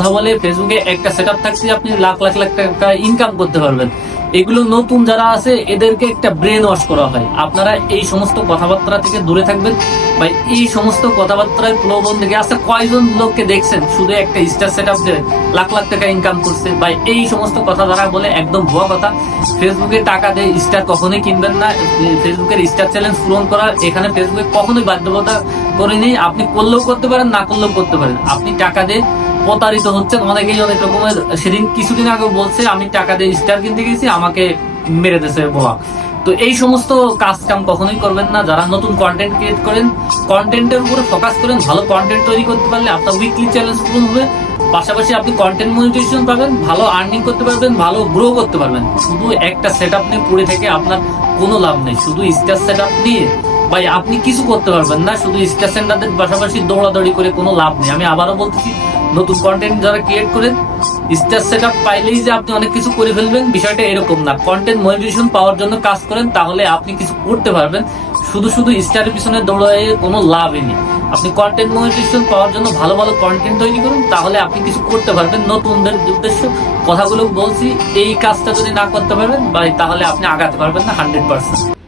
কথা বলে ফেসবুকে একটা সেটআপ থাকছে, আপনি লাখ লাখ লাখ টাকা ইনকাম করতে পারবেন। এগুলো নতুন যারা আছে এদেরকে একটা ব্রেন ওয়াশ করা হয়। আপনারা এই সমস্ত কথাবার্তা থেকে দূরে থাকবেন। ভাই এই সমস্ত কথাবার্তায় প্রলোভন থেকে আসতে কয়জন লোককে দেখছেন শুধু একটা স্টার সেটআপ দিয়ে লাখ লাখ টাকা ইনকাম করছে? ভাই এই সমস্ত কথা যারা বলে একদম ভুয়া কথা। ফেসবুকে টাকা দিয়ে স্টার কখনোই কিনবেন না। ফেসবুকের স্টার চ্যালেঞ্জ পূরণ করার এখানে ফেসবুকে কখনোই বাধ্যবাধকতা করে নেই। আপনি করলেও করতে পারেন, না করলেও করতে পারেন। আপনি টাকা দিয়ে প্রতারিত হচ্ছেন। অনেকেই অনেক রকমের, সেদিন কিছুদিন আগে বলছে আমি টাকা দিয়ে স্টার কিনতে গেছি, আমাকে মেরে দিয়েছে বোয়া। তো এই সমস্ত কাজ কাম কখনোই করবেন না। যারা নতুন কন্টেন্ট ক্রিয়েট করেন, কন্টেন্টের উপরে ফোকাস করেন। ভালো কন্টেন্ট তৈরি করতে পারলে আপনার উইকলি চ্যালেঞ্জ পূরণ হবে। পাশাপাশি আপনি কন্টেন্ট মনিটাইজেশন পাবেন, ভালো আর্নিং করতে পারবেন, ভালো গ্রো করতে পারবেন। শুধু একটা সেটআপ নিয়ে পড়ে থেকে আপনার কোনো লাভ নেই। শুধু স্টার সেটআপ নিয়ে ভাই আপনি কিছু করতে পারবেন না। শুধু স্টার সেন্টারদের পাশাপাশি দৌড়াদৌড়ি করে কোনো লাভ নেই। আমি আবারও বলতেছি, নতুন কন্টেন্ট যারা ক্রিয়েট করেন, স্টার সেটআপ পাইলেই যে আপনি অনেক কিছু করে ফেলবেন বিষয়টা এরকম না। কন্টেন্ট মনিটাইজেশন পাওয়ার জন্য কাজ করেন, তাহলে আপনি কিছু করতে পারবেন। শুধু শুধু স্টারের পিছনে দৌড়ায় কোনো লাভই নেই। আপনি কন্টেন্ট মনিটাইজেশন পাওয়ার জন্য ভালো ভালো কন্টেন্ট তৈরি করুন, তাহলে আপনি কিছু করতে পারবেন। নতুনদের উদ্দেশ্য কথাগুলো বলছি, এই কাজটা যদি না করতে পারবেন ভাই, তাহলে আপনি আগাতে পারবেন না 100%।